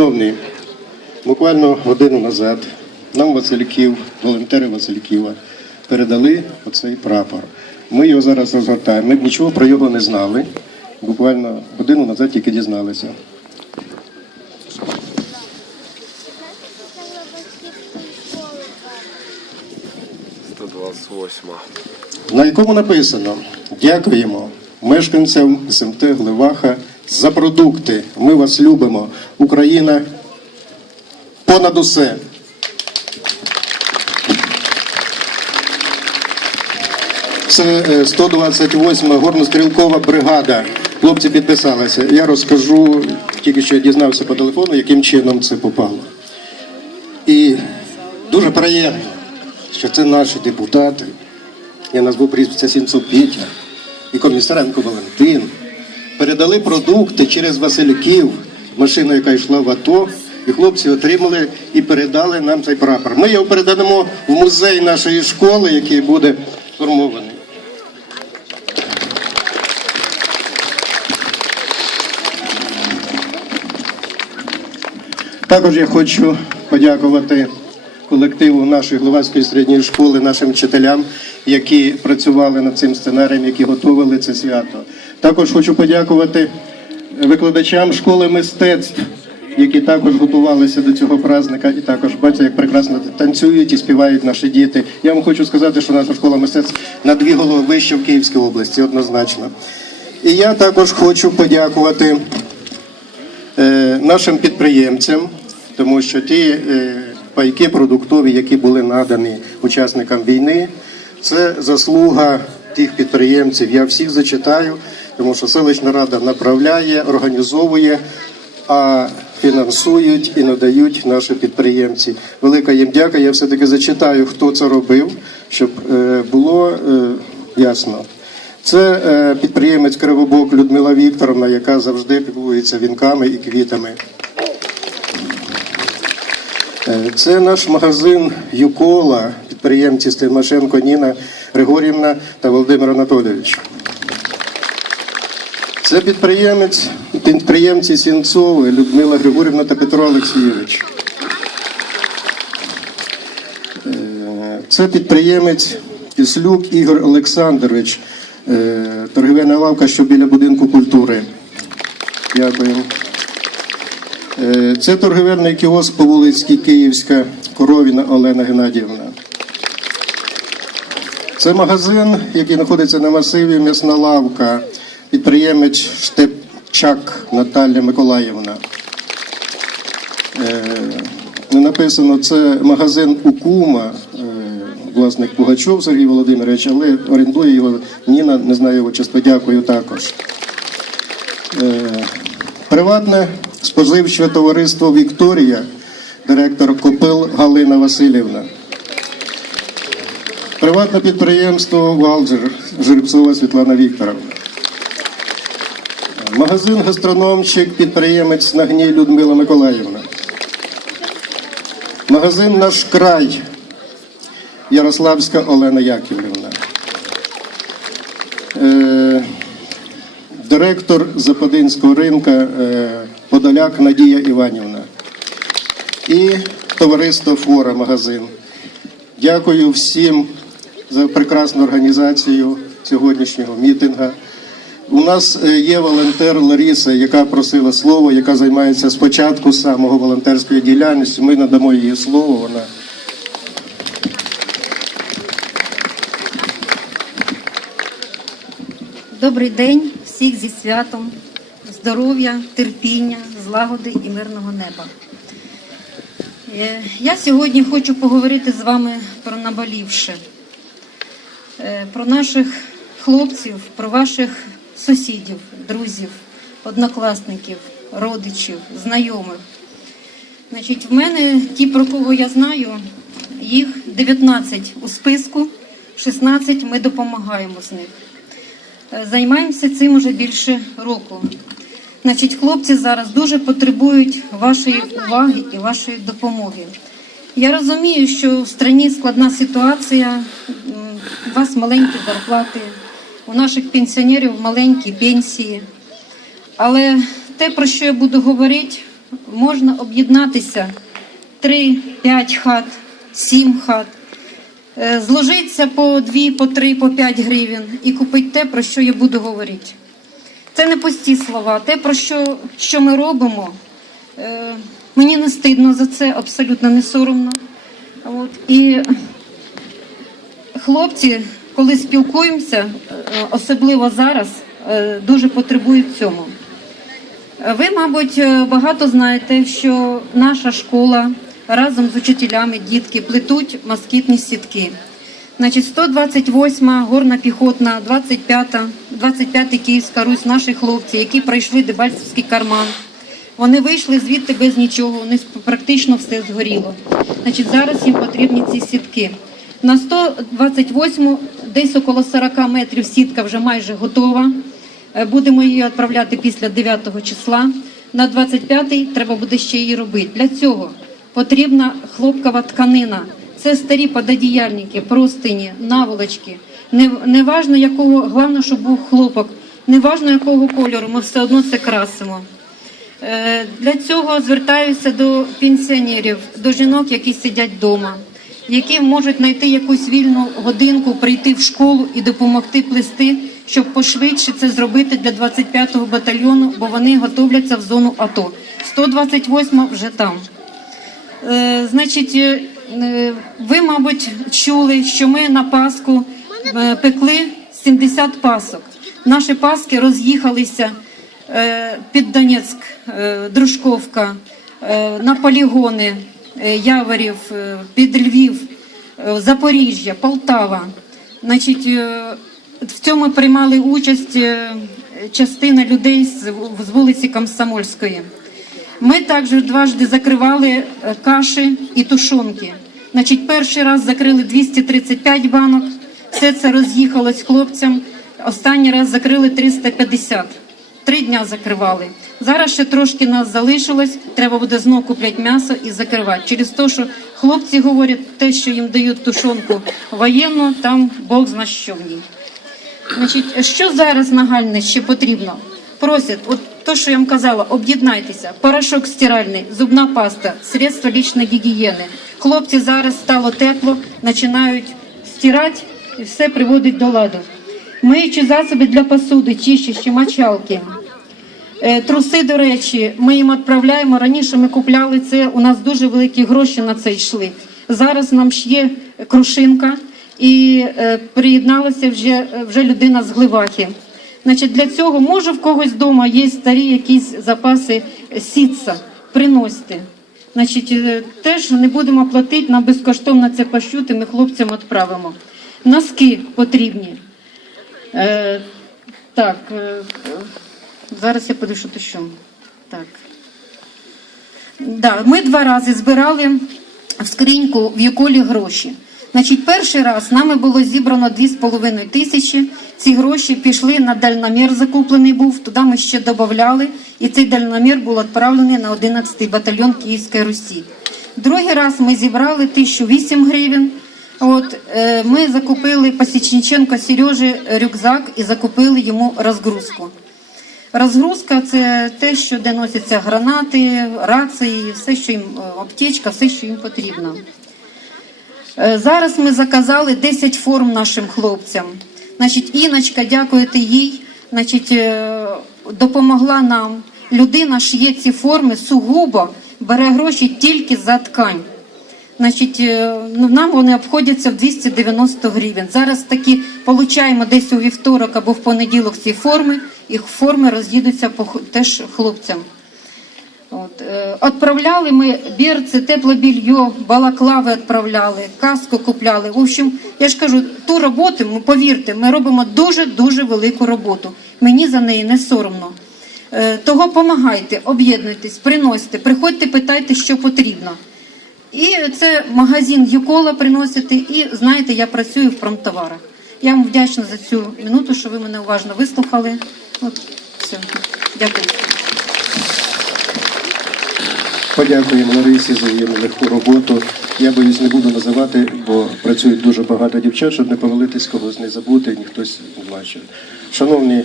Шановні, буквально годину назад нам Васильків, волонтери Васильківа, передали оцей прапор. Ми його зараз розгортаємо. Ми нічого про його не знали. Буквально годину назад тільки дізналися. на якому написано Дякуємо мешканцям СМТ Гливаха за продукти. Ми вас любимо. Україна понад усе. Це е, 128 горнострілкова бригада. Хлопці підписалися. Я розкажу, тільки що я дізнався по телефону, яким чином це попало. І дуже приємно, що це наші депутати. Я назву прізвиська Сінцов Петя і Комісаренко Валентин. Передали продукти через Васильків, машину, яка йшла в АТО, і хлопці отримали і передали нам цей прапор. Ми його передамо в музей нашої школи, який буде сформований. Також я хочу подякувати колективу нашої Гловацької середньої школи, нашим вчителям, які працювали над цим сценарієм, які готували це свято. Також хочу подякувати викладачам школи мистецтв, які також готувалися до цього праздника, і також бачите, як прекрасно танцюють і співають наші діти. Я вам хочу сказати, що наша школа мистецтв на дві голови вище в Київській області, однозначно. І я також хочу подякувати е, нашим підприємцям, тому що ті е, пайки продуктові, які були надані учасникам війни, це заслуга тих підприємців. Я всіх зачитаю, тому що селищна рада направляє, організовує. А фінансують і надають наші підприємці. Велика їм дяка. Я все-таки зачитаю, хто це робив, щоб е, було е, ясно. Це е, підприємець Кривобок Людмила Вікторовна, яка завжди піклується вінками і квітами. Це наш магазин Юкола, підприємці Стельмашенко Ніна Григорівна та Володимир Анатолійович. Це підприємець, підприємці Сінцови Людмила Григорівна та Петро Олексійович. Е, Це підприємець Кислюк Ігор Олександрович, е, торгівельна лавка, що біля будинку культури. Дякую. Е, Це торгівельний кіоск по вулиці Київська, Коровіна Олена Геннадіївна. Це магазин, який знаходиться на масиві М'ясна лавка, підприємець Штепчак Наталя Миколаївна. Не написано, це магазин Укума, е, власник Пугачов Сергій Володимирович, але орендує його Ніна, не знаю його часто, дякую також. Е, Приватне споживче товариство Вікторія, директор Копил Галина Васильівна. Приватне підприємство Валджер Жеребцова Світлана Вікторовна. Магазин гастрономчик, підприємець Нагній Людмила Миколаївна. Магазин Наш край Ярославська Олена Яківлівна. Е, директор Западинського ринка е, Подоляк Надія Іванівна. І товариство Фора магазин. Дякую всім за прекрасну організацію сьогоднішнього мітинга. У нас е, є волонтер Лариса, яка просила слово, яка займається спочатку самого волонтерською діяльністю. Ми надамо їй слово. Вона Добрий день, всіх зі святом, здоров'я, терпіння, злагоди і мирного неба. Е, Я сьогодні хочу поговорити з вами про наболівше, Е, про наших хлопців, про ваших сусідів, друзів, однокласників, родичів, знайомих. Значить, в мене ті, про кого я знаю, їх 19 у списку, 16 ми допомагаємо з них. Е, Займаємося цим уже більше року. Значить, хлопці зараз дуже потребують вашої уваги і вашої допомоги. Я розумію, що в країні складна ситуація, у вас маленькі зарплати, у наших пенсіонерів маленькі пенсії. Але те, про що я буду говорити, можна об'єднатися 3-5 хат, 7 хат, Е, зложиться по 2, по 3, по 5 гривень і купить те, про що я буду говорити. Це не пусті слова, те, про що, що ми робимо. Е, мені не стидно за це, абсолютно не соромно. От. І хлопці, коли спілкуємося, е, особливо зараз, е, дуже потребують цьому. Е, Ви, мабуть, багато знаєте, що наша школа разом з учителями дітки плетуть москітні сітки. Значить, 128 горна піхотна, 25, 25 Київська Русь, наші хлопці, які пройшли Дебальцевський карман. Вони вийшли звідти без нічого, у них практично все згоріло. Значить, зараз їм потрібні ці сітки. На 128 десь около 40 метрів сітка вже майже готова. Е, Будемо її відправляти після 9 числа. На 25-й треба буде ще її робити. Для цього потрібна хлопкова тканина. Це старі пододіяльники, простині, наволочки. Не, не важно якого, головне, щоб був хлопок. Не важно якого кольору, ми все одно це красимо. Е, Для цього звертаюся до пенсіонерів, до жінок, які сидять вдома, які можуть знайти якусь вільну годинку, прийти в школу і допомогти плести, щоб пошвидше це зробити для 25-го батальйону, бо вони готовляться в зону АТО. 128 вже там. Е, Значить, е, ви, мабуть, чули, що ми на Пасху е, пекли 70 пасок. Наші паски роз'їхалися е, під Донецьк, е, Дружковка, е, на полігони Яворів, е, під Львів, е, Запоріжжя, Полтава. Значить, е, в цьому приймали участь е, частина людей з вулиці Комсомольської. Ми також дважди закривали е, каші і тушонки. Значить, перший раз закрили 235 банок, все це роз'їхалось хлопцям. Останній раз закрили 350. Три дня закривали. Зараз ще трошки нас залишилось. Треба буде знову купляти м'ясо і закривати. Через те, що хлопці говорять, те, що їм дають тушонку воєнну, там Бог зна що в ній. Значить, що зараз нагальне ще потрібно? Просять, от то, що я вам казала, об'єднайтеся. Порошок стиральний, зубна паста, средства лічної гігієни. Хлопці зараз стало тепло, починають стирати і все приводить до ладу. Миючі засоби для посуди, чищищі, мочалки. Е, Труси, до речі, ми їм відправляємо. Раніше ми купляли це. У нас дуже великі гроші на це йшли. Зараз нам ж є крушинка і е, приєдналася вже, вже людина з Гливахи. Значить, для цього може в когось вдома є старі якісь запаси сітца. Приносьте. Значить, е, теж не будемо платити на безкоштовно це пощути, ми хлопцям відправимо. Носки потрібні. Е, так, зараз я подивлюсь, що то що. Так. Да, ми два рази збирали в скриньку в Юколі гроші. Значить, перший раз нами було зібрано 2,5 тисячі. Ці гроші пішли на дальномір, закуплений був. Туди ми ще додавали, і цей дальномір був відправлений на 11-й батальйон Київської Русі. Другий раз ми зібрали 1008 гривень. От е, ми закупили Посічниченко Сережі рюкзак і закупили йому розгрузку. Розгрузка це те, що де носяться гранати, рації, все, що їм е, аптечка, все, що їм потрібно. Е, Зараз ми заказали 10 форм нашим хлопцям. Значить, Іночка, дякуєте їй. Значить, е, допомогла нам. Людина шиє ці форми сугубо, бере гроші тільки за ткань. Значить, ну, нам вони обходяться в 290 гривень. Зараз такі получаємо десь у вівторок або в понеділок ці форми, і форми роз'їдуться по теж хлопцям. От, е, Отправляли ми бірці, теплобільйо, балаклави відправляли, каску купляли. В общем, я ж кажу, ту роботу, ми, повірте, ми робимо дуже-дуже велику роботу. Мені за неї не соромно. Е, Того помагайте, об'єднуйтесь, приносите, приходьте, питайте, що потрібно. І це магазин Юкола приносите, і знаєте, я працюю в промтоварах. Я вам вдячна за цю минуту, що ви мене уважно вислухали. От, все. Дякую. Подякуємо Ларисі за її нелегку роботу. Я боюсь, не буду називати, бо працюють дуже багато дівчат, щоб не помилитись, когось не забути, ні хтось не бачив. Шановні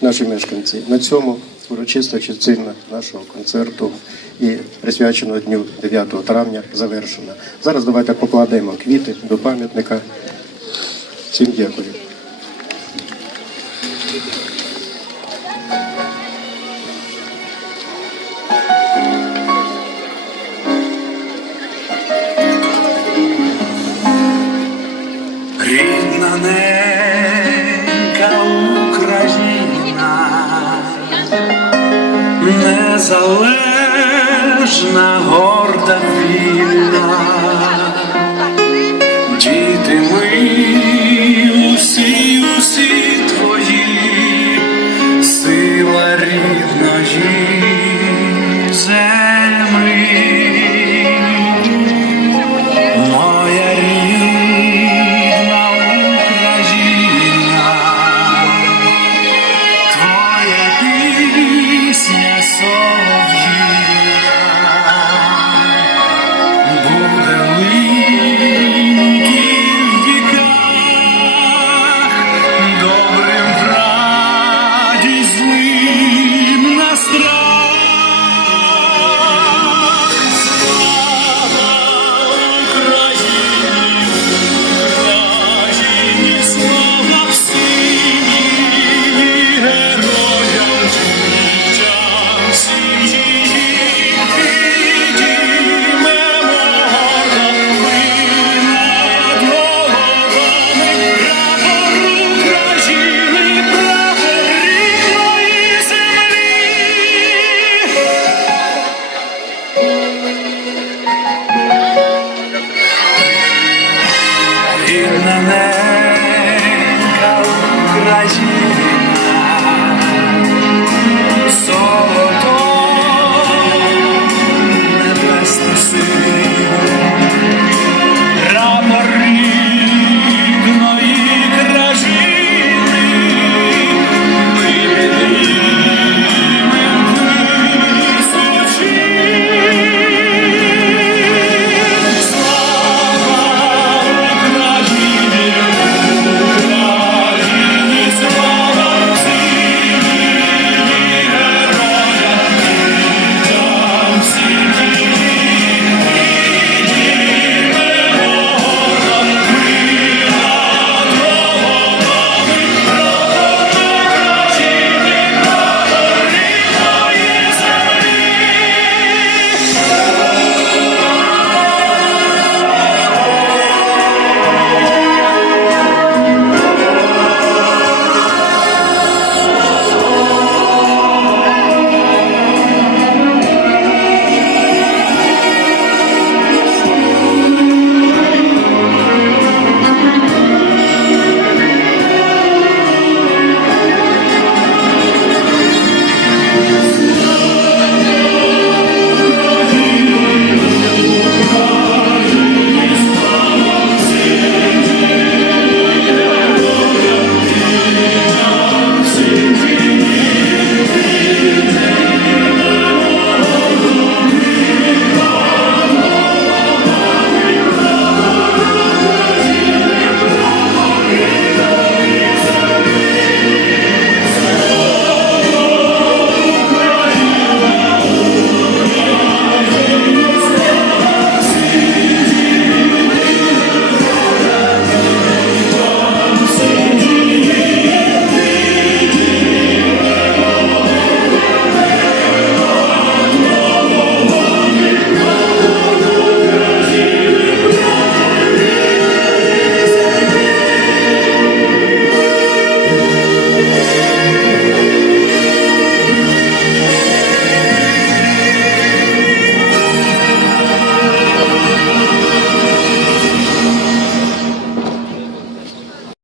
наші мешканці, на цьому урочиста частина нашого концерту і присвяченого дню 9 травня завершена. Зараз давайте покладемо квіти до пам'ятника. Всім дякую. Незалежна, горда вільна,